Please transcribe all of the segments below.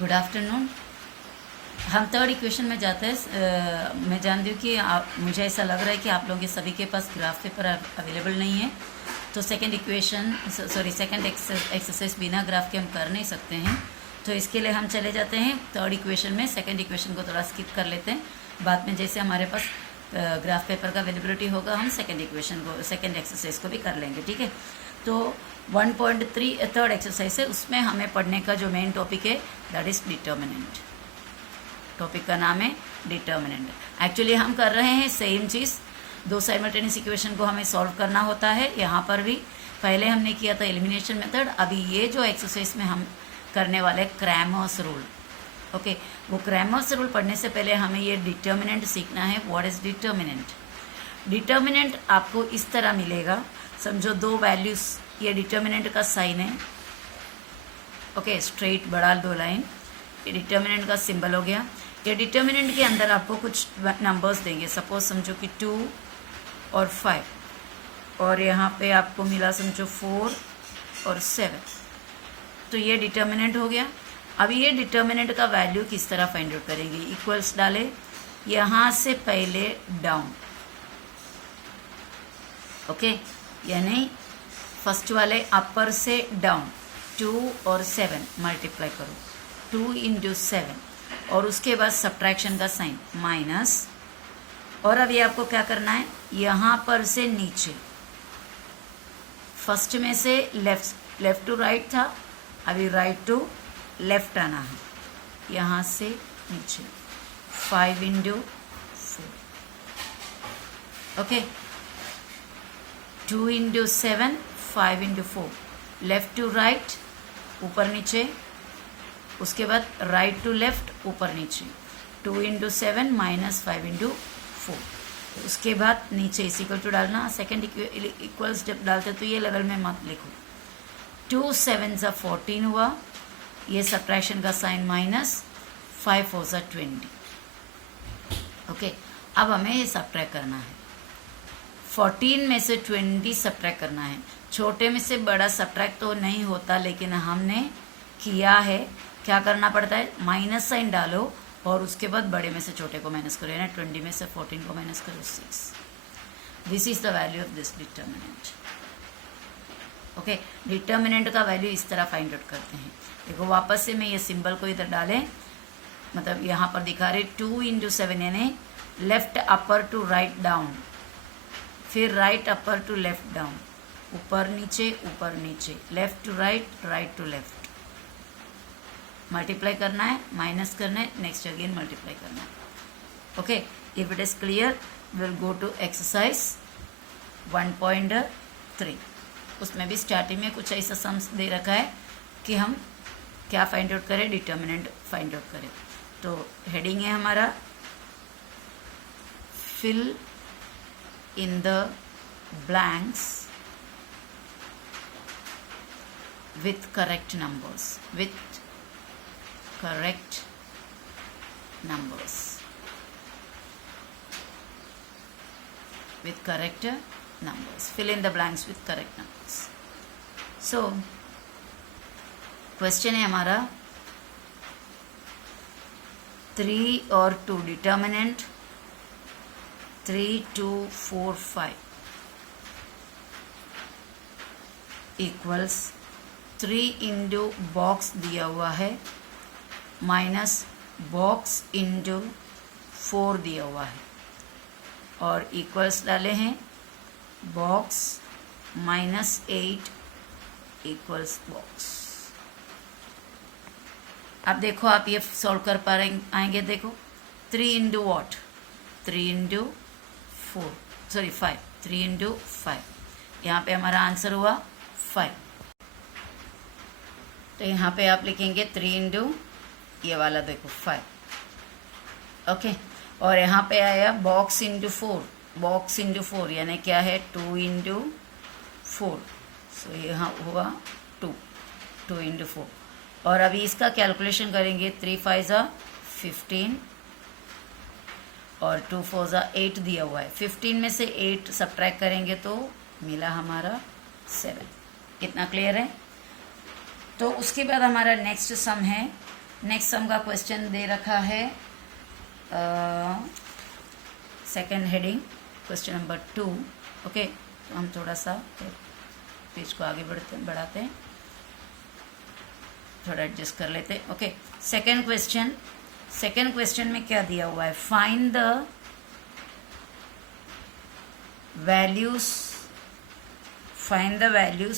Good afternoon. हम third equation में जाते हैं। मैं जानती हूँ कि मुझे ऐसा लग रहा है कि आप लोगों के सभी के पास ग्राफ पेपर अवेलेबल नहीं है, तो सेकंड एक्सरसाइज बिना ग्राफ के हम कर नहीं सकते हैं। तो इसके लिए हम चले जाते हैं थर्ड इक्वेशन में। सेकंड इक्वेशन को थोड़ा स्किप कर लेते हैं, बाद में जैसे हमारे पास ग्राफ पेपर का अवेलेबिलिटी होगा हम सेकंड एक्सरसाइज को भी कर लेंगे, ठीक है। तो 1.3 थर्ड एक्सरसाइज है, उसमें हमें पढ़ने का जो मेन टॉपिक है दैट इज डिटर्मिनेंट। टॉपिक का नाम है डिटर्मिनेंट। एक्चुअली हम कर रहे हैं सेम चीज़, दो साइमल्टेनियस इक्वेशन को हमें सॉल्व करना होता है। यहाँ पर भी पहले हमने किया था एलिमिनेशन मेथड, अभी ये जो एक्सरसाइज में हम करने वाले क्रैमर्स रूल। ओके, वो क्रैमर्स रूल पढ़ने से पहले हमें ये डिटर्मिनेंट सीखना है। What is determinant? डिटर्मिनेंट आपको इस तरह मिलेगा, समझो दो वैल्यूज, ये डिटर्मिनेंट का साइन है। ओके, स्ट्रेट बड़ा दो लाइन, ये डिटर्मिनेंट का सिंबल हो गया। ये डिटर्मिनेंट के अंदर आपको कुछ नंबर्स देंगे, सपोज समझो कि 2 और 5, और यहाँ पे आपको मिला समझो 4 और 7। तो ये डिटर्मिनेंट हो गया। अभी ये डिटर्मिनेंट का वैल्यू किस तरह फाइंड आउट करेंगे? इक्वल्स डाले, यहाँ से पहले डाउन। ओके, यानी फर्स्ट वाले अपर से डाउन, 2 और 7 मल्टीप्लाई करो, 2 इंटू 7, और उसके बाद सब्ट्रैक्शन का साइन माइनस। और अब ये आपको क्या करना है, यहाँ पर से नीचे, फर्स्ट में से लेफ्ट टू राइट था, अभी राइट टू लेफ्ट आना है, यहाँ से नीचे 5 into 4। Okay, 2 into 7, 5 into 4, left to right ऊपर नीचे, उसके बाद राइट टू लेफ्ट ऊपर नीचे, 2 इंटू 7 माइनस 5 इंटू 4। उसके बाद नीचे इस इक्वल टू डालना, सेकेंड इक्वल्स जब डालते तो ये लेवल में मत लिखो। 2 7 सा 14 हुआ, ये सब्ट्रैक्शन का साइन माइनस, 5 4 सा 20। ओके, अब हमें ये सब्ट्रैक्ट करना है। 14 में से 20 सब्ट्रैक्ट करना है। छोटे में से बड़ा सब्ट्रैक्ट तो नहीं होता, लेकिन हमने किया है। क्या करना पड़ता है? माइनस साइन डालो और उसके बाद बड़े में से छोटे को माइनस करो, यानी 20 में से 14 को माइनस करो, 6। This is the value of this determinant. Okay, determinant का वैल्यू इस तरह फाइंड आउट करते हैं। देखो, वापस से मैं ये सिंबल को इधर डालें, मतलब यहाँ पर दिखा रहे 2 इंटू 7, यानी left upper to right down, फिर right upper to left down, ऊपर नीचे, left to right, right to left. Multiply करना है, माइनस करना है, नेक्स्ट अगेन मल्टीप्लाई करना है। Okay, if it is clear will go to exercise 1.3। उसमें भी स्टार्टिंग में कुछ ऐसा सम्स दे रखा है कि हम क्या फाइंड आउट करें, डिटर्मिनेंट फाइंड आउट करें। तो हेडिंग है हमारा fill in the blanks with correct numbers, with correct numbers, with correct numbers. Fill in the blanks with correct numbers. So question है हमारा 3 और 2 डिटर्मिनेंट 3 2 4 5 इक्वल्स 3 इंटू बॉक्स दिया हुआ है माइनस बॉक्स इंटू 4 दिया हुआ है, और इक्वल्स डाले हैं बॉक्स माइनस 8 इक्वल्स बॉक्स। अब देखो, आप ये सॉल्व कर पा रहे आएंगे। देखो 3 into what, 3 into 4, sorry 5, 3 into 5, यहाँ पे हमारा आंसर हुआ 5। तो यहाँ पे आप लिखेंगे 3 इंटू ये वाला, देखो 5। ओके, और यहाँ पे आया बॉक्स इंटू 4, बॉक्स इंटू 4 यानी क्या है 2 इंटू 4। सो यहाँ हुआ 2 इंटू 4। और अभी इसका कैलकुलेशन करेंगे, 3 5 ज़ा 15 और 2 4 ज़ा 8 दिया हुआ है। 15 में से 8 सब्ट्रैक्ट करेंगे तो मिला हमारा 7। कितना क्लियर है? तो उसके बाद हमारा नेक्स्ट सम है नेक्स्ट सम का क्वेश्चन दे रखा है second heading question number 2। Okay, तो हम थोड़ा सा पेज को आगे बढ़ाते हैं, थोड़ा एडजस्ट कर लेते हैं। ओके, सेकेंड क्वेश्चन में क्या दिया हुआ है? Find the values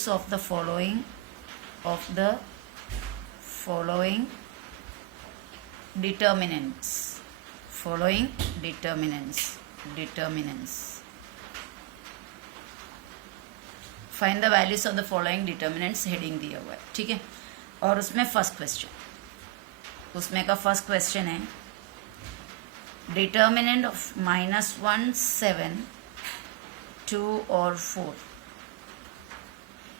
of the following determinants. Find the values of the following determinants heading दिया हुआ है, ठीक है। और उसमें फर्स्ट क्वेश्चन है डिटर्मिनेंट ऑफ -1, 7, 2 और 4।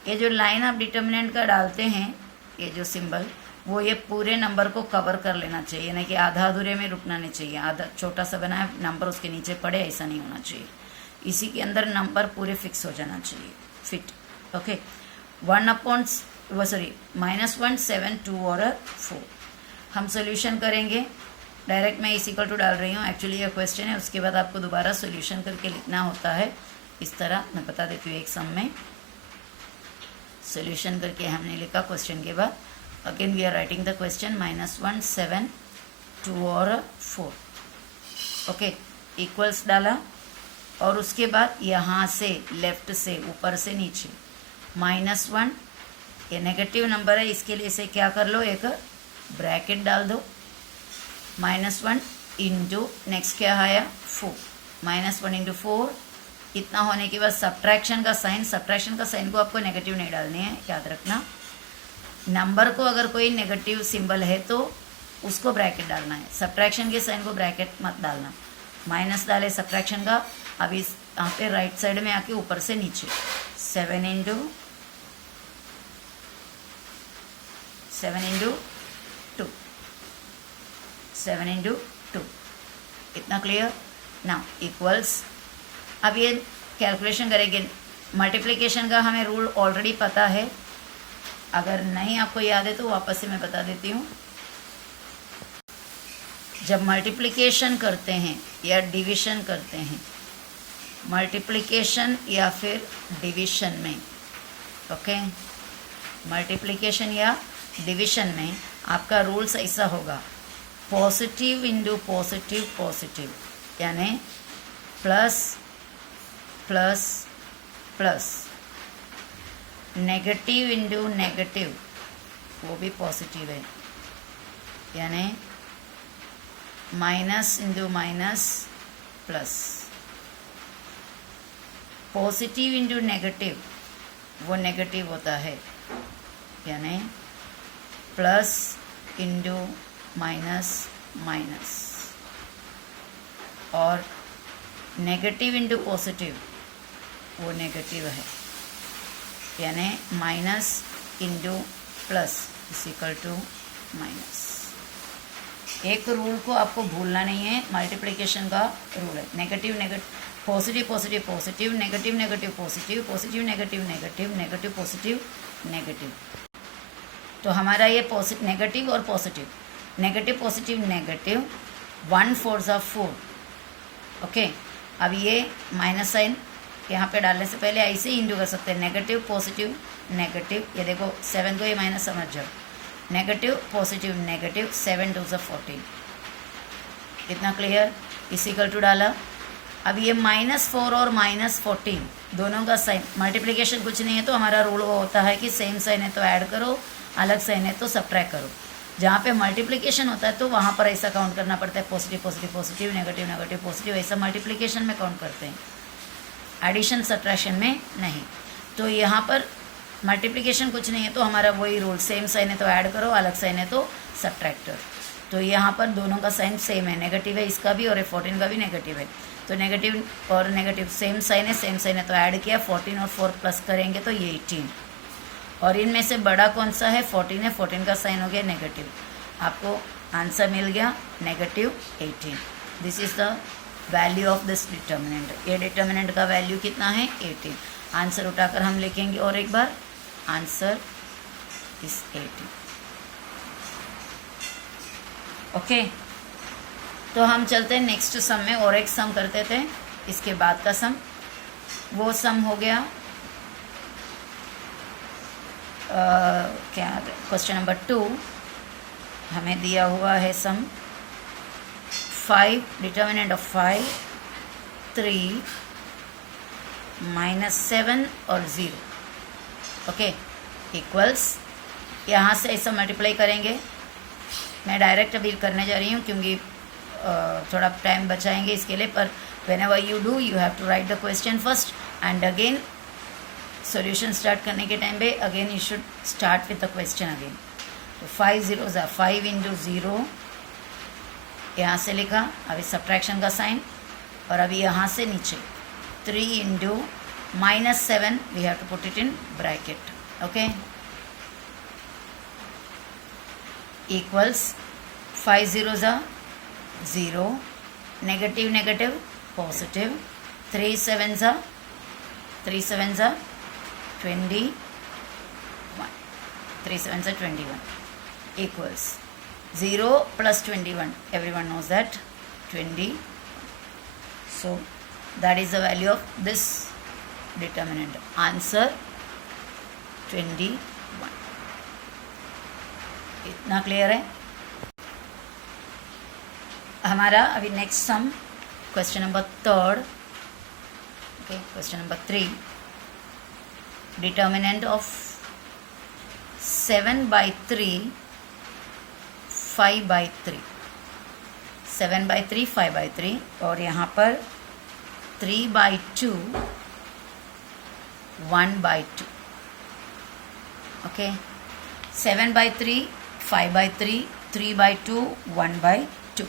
ये जो लाइन आप डिटर्मिनेंट का डालते हैं, ये जो सिंबल, वो ये पूरे नंबर को कवर कर लेना चाहिए, यानी कि आधा अधूरे में रुकना नहीं चाहिए। आधा छोटा सा बना है, नंबर उसके नीचे पड़े, ऐसा नहीं होना चाहिए। इसी के अंदर नंबर पूरे फिक्स हो जाना चाहिए, फिट। ओके, -1, 7, 2 और 4। हम सोल्यूशन करेंगे। डायरेक्ट मैं इस इक्वल टू डाल रही हूँ, एक्चुअली ये क्वेश्चन है, उसके बाद आपको दोबारा सोल्यूशन करके लिखना होता है। इस तरह मैं बता देती हूँ। एक सम में सोल्यूशन करके हमने लिखा क्वेश्चन के बाद, again we are writing the question, -1, 7, 2 और 4। ओके, इक्वल्स डाला और उसके बाद यहाँ से लेफ्ट से ऊपर से नीचे -1, ये नेगेटिव नंबर है, इसके लिए इसे क्या कर लो, एक ब्रैकेट डाल दो। -1 इंटू नेक्स्ट क्या आया 4, -1 इंटू 4। इतना होने के बाद सब्ट्रैक्शन का साइन को आपको नेगेटिव नहीं डालने हैं, याद रखना। नंबर को अगर कोई नेगेटिव सिंबल है तो उसको ब्रैकेट डालना है, सब्ट्रैक्शन के साइन को ब्रैकेट मत डालना। माइनस डाले सब्ट्रैक्शन का। अब इस यहाँ पे राइट साइड में आके ऊपर से नीचे 7 इंटू 2, इतना क्लियर। नाउ इक्वल्स, अब ये कैलकुलेशन करेंगे। मल्टीप्लिकेशन का हमें रूल ऑलरेडी पता है, अगर नहीं आपको याद है तो वापस से मैं बता देती हूँ। जब मल्टीप्लिकेशन करते हैं या डिवीज़न करते हैं, मल्टीप्लिकेशन या फिर डिवीज़न में, ओके, मल्टीप्लिकेशन या डिवीज़न में आपका रूल्स ऐसा होगा, पॉजिटिव इंटू पॉजिटिव, यानी plus plus plus, negative into negative, वो भी पॉजिटिव है, यानी minus into minus plus. Positive into negative वो नेगेटिव होता है, यानी प्लस इंटू माइनस माइनस। और नेगेटिव इंटू पॉजिटिव वो नेगेटिव है, यानी minus into plus is equal to minus. एक रूल को आपको भूलना नहीं है, मल्टीप्लिकेशन का रूल है, negative negative, positive positive positive, negative negative positive, positive negative negative, negative positive negative. तो हमारा ये नेगेटिव और positive, negative positive negative, 1 4 4। Okay, अब ये माइनस साइन यहाँ पे डालने से पहले ऐसे ही इंटू कर सकते हैं, नेगेटिव पॉजिटिव नेगेटिव। ये देखो 7 को ये माइनस समझ जाओ, नेगेटिव पॉजिटिव नेगेटिव, 7 2 14। इतना क्लियर। इक्वल टू डाला। अब ये -4 और -14 दोनों का साइन, मल्टीप्लिकेशन कुछ नहीं है तो हमारा रूल वो होता है कि सेम साइन है तो ऐड करो, अलग साइन है तो सब्ट्रैक्ट करो। जहाँ पे मल्टीप्लिकेशन होता है तो वहाँ पर ऐसा काउंट करना पड़ता है, positive positive positive, negative negative positive, ऐसा मल्टीप्लिकेशन में काउंट करते हैं, एडिशन सब्ट्रैक्शन में नहीं। तो यहाँ पर मल्टीप्लिकेशन कुछ नहीं है तो हमारा वही रूल, सेम साइन है तो ऐड करो, अलग साइन है तो सब्ट्रैक्ट करो। तो यहाँ पर दोनों का साइन सेम है, नेगेटिव है इसका भी और 14 का भी नेगेटिव है। तो नेगेटिव और नेगेटिव सेम साइन है तो ऐड किया, 14 और 4 प्लस करेंगे तो ये 18। और इनमें से बड़ा कौन सा है? 14 है, 14 का साइन हो गया नेगेटिव। आपको आंसर मिल गया -18। This is the value of this determinant. ये डिटर्मिनेंट का वैल्यू कितना है? 18। आंसर उठाकर हम लिखेंगे और एक बार, आंसर इज 18। ओके, तो हम चलते हैं नेक्स्ट सम में। और एक सम करते थे इसके बाद का सम, वो सम हो गया क्या क्वेश्चन नंबर 2 हमें दिया हुआ है सम 5 डिटर्मिनेंट ऑफ 5 3 -7 और 0 ओके इक्वल्स, यहाँ से ऐसा मल्टीप्लाई करेंगे। मैं डायरेक्ट अभी करने जा रही हूँ क्योंकि थोड़ा टाइम बचाएंगे इसके लिए, पर whenever you do you have to write the question first and again solution start करने के टाइम पे again you should start with the question again। तो 5 zeros are 5 into 0 यहाँ से लिखा, अभी सब्ट्रैक्शन का साइन, और अभी यहाँ से नीचे 3 into -7 we have to put it in bracket okay equals 5 zeros are 0 negative negative positive 3 sevens are 21 3 sevens are 21 equals 0 plus 21 everyone knows that 20, so that is the value of this determinant, answer 21। इतना clear है हमारा। अभी next sum question number 3 okay, question number 3 determinant of 7/3 5/3 7/3 5/3 और यहाँ पर 3/2 1/2 okay 7/3 5/3 3/2 1/2।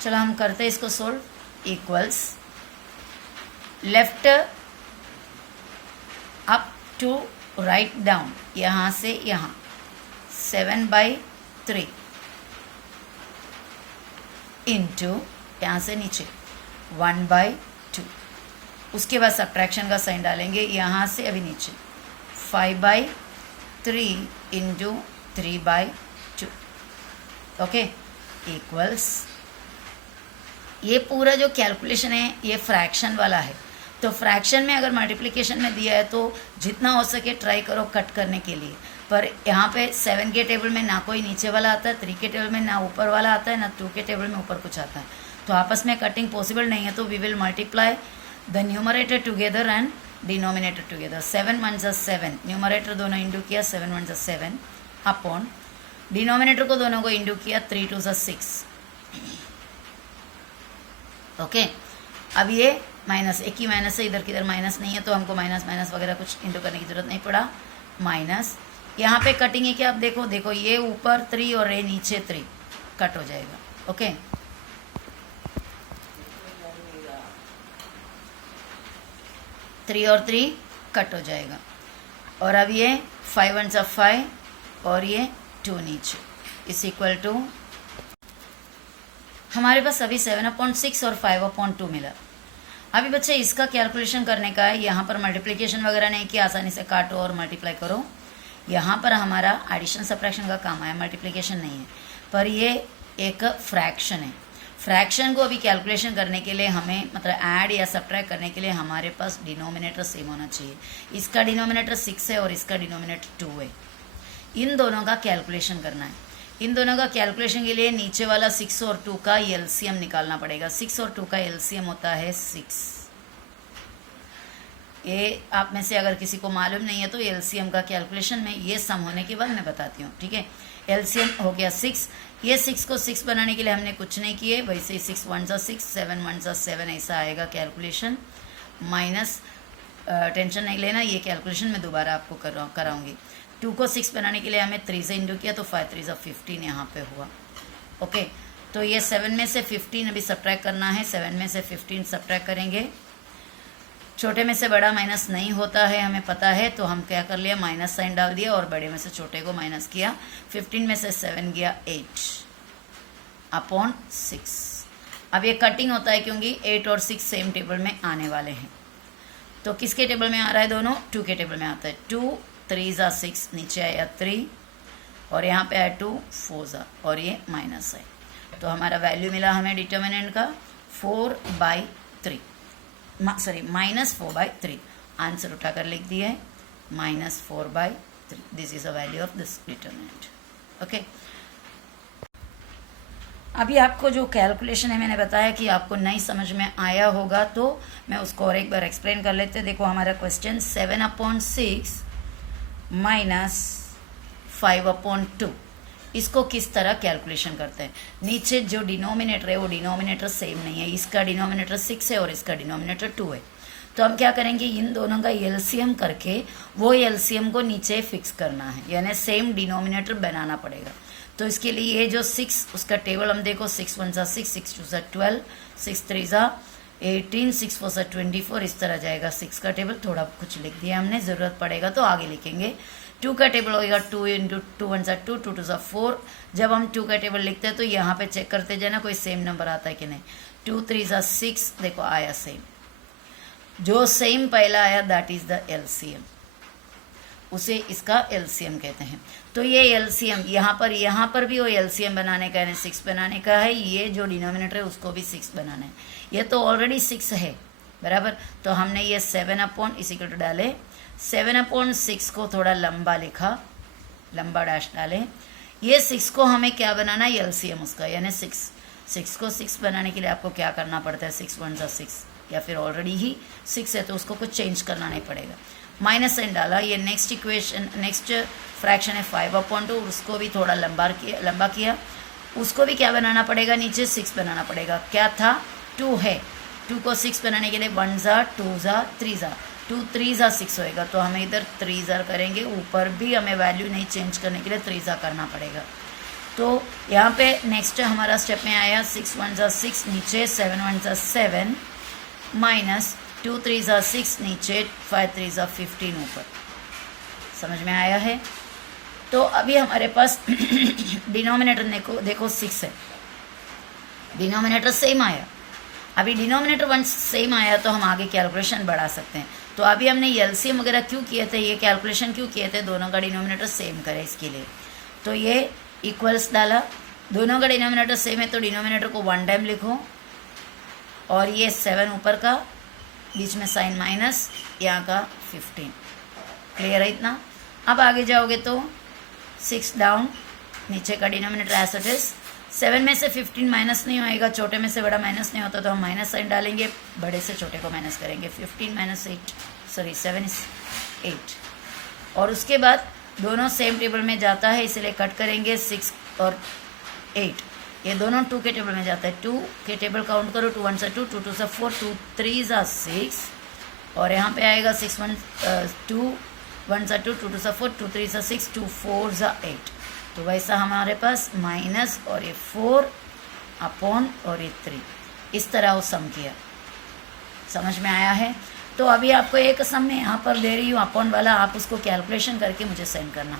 चलो हम करते हैं इसको solve. Equals left up to right down, यहाँ से यहाँ 7/3 इंटू यहाँ से नीचे 1/2, उसके बाद सब्ट्रैक्शन का साइन डालेंगे यहाँ से अभी नीचे 5/3 इंटू 3/2 ओके इक्वल्स, ये पूरा जो कैलकुलेशन है ये फ्रैक्शन वाला है। तो फ्रैक्शन में अगर मल्टीप्लिकेशन में दिया है तो जितना हो सके ट्राई करो कट करने के लिए, पर यहाँ पे 7 के टेबल में ना कोई नीचे वाला आता है, 3 के टेबल में ना ऊपर वाला आता है, ना 2 के टेबल में ऊपर कुछ आता है, तो आपस में कटिंग पॉसिबल नहीं है। तो we will multiply the numerator together and denominator together. 7 1 जा 7, न्यूमरेटर दोनों इंटू किया 7 1 जा 7 अपॉन डिनोमिनेटर को दोनों को इंटू किया 3 2 जा 6 ओके अब ये माइनस, एक ही माइनस है, इधर किधर माइनस नहीं है तो हमको माइनस माइनस वगैरह कुछ इंटू करने की जरूरत नहीं पड़ा। माइनस यहाँ पे कटिंग है क्या, आप देखो देखो ये ऊपर 3 और ये नीचे 3 कट हो जाएगा ओके 3 और 3 कट हो जाएगा। और अब ये 5 1 जा 5 और ये 2 नीचे इस इक्वल टू हमारे पास अभी 7/6 और 5/2 मिला। अभी बच्चे इसका कैलकुलेशन करने का है, यहाँ पर मल्टीप्लिकेशन वगैरह नहीं किया, आसानी से काटो और मल्टीप्लाई करो। यहाँ पर हमारा एडिशन सब्ट्रैक्शन का काम आया, मल्टीप्लिकेशन नहीं है, पर ये एक फ्रैक्शन है। फ्रैक्शन को अभी कैलकुलेशन करने के लिए हमें मतलब ऐड या सब्ट्रैक्ट करने के लिए हमारे पास डिनोमिनेटर सेम होना चाहिए। इसका डिनोमिनेटर 6 है और इसका डिनोमिनेटर 2 है। इन दोनों का कैलकुलेशन करना है। इन दोनों का कैलकुलेशन के लिए नीचे वाला 6 और 2 का एलसीएम निकालना पड़ेगा। 6 और 2 का एलसीएम होता है 6। ये आप में से अगर किसी को मालूम नहीं है तो एलसीएम का कैलकुलेशन में ये सम होने के बाद मैं बताती हूँ, ठीक है। एलसीएम हो गया 6। ये 6 को 6 बनाने के लिए हमने कुछ नहीं किए, वैसे ही 6 1 जा 6 7 1 जा 7 ऐसा आएगा कैलकुलेशन। माइनस टेंशन नहीं लेना, ये कैलकुलेशन मैं दोबारा आपको कराऊंगी। 2 को 6 बनाने के लिए हमें 3 से इंटू किया तो 5 3 जा 15 यहाँ पे हुआ ओके। तो ये 7 में से 15 अभी सब्ट्रैक्ट करना है। 7 में से 15 सब्ट्रैक्ट करेंगे, छोटे में से बड़ा माइनस नहीं होता है हमें पता है, तो हम क्या कर लिया माइनस साइन डाल दिया और बड़े में से छोटे को माइनस किया। 15 में से 7 गया 8 अपॉन 6। अब ये कटिंग होता है क्योंकि 8 और 6 सेम टेबल में आने वाले हैं। तो किसके टेबल में आ रहा है, दोनों 2 के टेबल में आता है। 2 3 जा 6 नीचे आया 3 और यहाँ पे है 2 4 और ये माइनस है। तो हमारा वैल्यू मिला हमें डिटर्मिनेंट का 4/3, सॉरी -4/3। आंसर उठाकर लिख दिया है -4/3। This is a value of this determinant. Okay, अभी आपको जो कैलकुलेशन है मैंने बताया कि आपको नहीं समझ में आया होगा, तो मैं उसको और एक बार एक्सप्लेन कर लेते हैं। देखो हमारा क्वेश्चन 7/6 -5/2, इसको किस तरह कैलकुलेशन करते हैं। नीचे जो डिनोमिनेटर है वो डिनोमिनेटर सेम नहीं है, इसका डिनोमिनेटर 6 है और इसका डिनोमिनेटर 2 है। तो हम क्या करेंगे, इन दोनों का एलसीएम करके वो एलसीएम को नीचे फिक्स करना है, यानी सेम डिनोमिनेटर बनाना पड़ेगा। तो इसके लिए ये जो 6 उसका टेबल हम देखो, 6 1 6, 6 2 12, 6 3 18, 6 4 24, इस तरह जाएगा 6 का टेबल। थोड़ा कुछ लिख दिया हमने, ज़रूरत पड़ेगा तो आगे लिखेंगे। 2 का टेबल होगा 2 × 2 1 2, 2 2 4। जब हम 2 का टेबल लिखते हैं तो यहाँ पे चेक करते जाना कोई सेम नंबर आता है कि नहीं। 2 3 6, देखो आया सेम, जो सेम पहला आया दैट इज द एलसीएम, उसे इसका एलसीएम कहते हैं। तो ये एलसीएम यहाँ पर भी वो एलसीएम बनाने का है, 6 बनाने का है। ये जो डिनोमिनेटर है उसको भी 6 बनाना है। ये तो ऑलरेडी 6 है बराबर, तो हमने ये 7/= डाले, 7/6 को थोड़ा लंबा लिखा, लंबा डैश डाले। ये 6 को हमें क्या बनाना है, एलसीएम उसका, यानी 6 को 6 बनाने के लिए आपको क्या करना पड़ता है, 6 1 6, या फिर ऑलरेडी ही 6 है तो उसको कुछ चेंज करना नहीं पड़ेगा। माइनस साइन डाला। ये नेक्स्ट फ्रैक्शन है 5/2, उसको भी थोड़ा लंबा किया। उसको भी क्या बनाना पड़ेगा, नीचे 6 बनाना पड़ेगा। क्या था, 2 है, 2 को 6 बनाने के लिए 1 2 3 2 3 6 होएगा, तो हमें इधर 3 करेंगे। ऊपर भी हमें वैल्यू नहीं चेंज करने के लिए 3 करना पड़ेगा। तो यहाँ पे नेक्स्ट हमारा स्टेप में आया 6 1 6, नीचे 7 1 7, माइनस 2 3 6, नीचे 5 3 15 ऊपर। समझ में आया है। तो अभी हमारे पास डिनोमिनेटर देखो 6 है, डिनोमिनेटर सेम आया। अभी डिनोमिनेटर 1 सेम आया तो हम आगे कैलकुलेशन बढ़ा सकते हैं। तो अभी हमने एलसीएम वगैरह क्यों किए थे, ये कैलकुलेशन क्यों किए थे, दोनों का डिनोमिनेटर सेम करे इसके लिए। तो ये इक्वल्स डाला, दोनों का डिनोमिनेटर सेम है तो डिनोमिनेटर को 1 टाइम लिखो, और ये 7 ऊपर का, बीच में साइन माइनस, यहाँ का 15। क्लियर है इतना। अब आगे जाओगे तो 6 डाउन, नीचे का डिनोमिनेटर एज इट इज। 7 में से 15 माइनस नहीं होएगा, छोटे में से बड़ा माइनस नहीं होता, तो हम माइनस साइन डालेंगे, बड़े से छोटे को माइनस करेंगे। 15 - 8, सॉरी 7 is 8। और उसके बाद दोनों सेम टेबल में जाता है, इसलिए कट करेंगे 6 और 8। ये दोनों 2 के टेबल में जाता है। 2 के टेबल काउंट करो, 2 1 2, 2 2 4, 2 3 6, और यहाँ पे आएगा 6 1 2 1 2, 2 2 4, 2 3 6, 2 4 8। तो वैसा हमारे पास माइनस और ये 4 अपॉन और ये 3, इस तरह वो सम किया। समझ में आया है। तो अभी आपको एक सम में यहाँ पर दे रही हूँ अपॉन वाला, आप उसको कैलकुलेशन करके मुझे सेंड करना।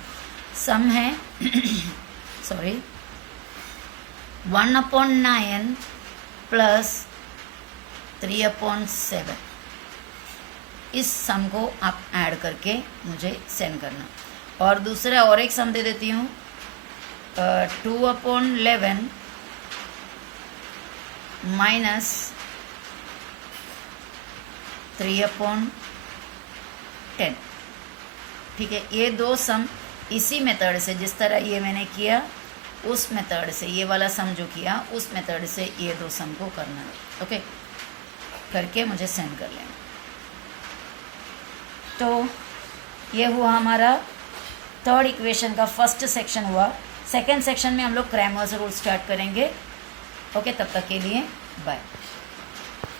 सम है सॉरी 1/9 प्लस 3/7, इस सम को आप ऐड करके मुझे सेंड करना। और दूसरा और एक सम दे देती हूँ, 2/11 माइनस 3/10। ठीक है, ये दो सम इसी मेथड से, जिस तरह ये मैंने किया उस मेथड से, ये वाला सम जो किया उस मेथड से ये दो सम को करना है। ओके, करके मुझे सेंड कर लेना। तो ये हुआ हमारा थर्ड इक्वेशन का फर्स्ट सेक्शन हुआ। सेकेंड सेक्शन में हम लोग क्रैमर्स रूल स्टार्ट करेंगे। ओके, तब तक के लिए बाय।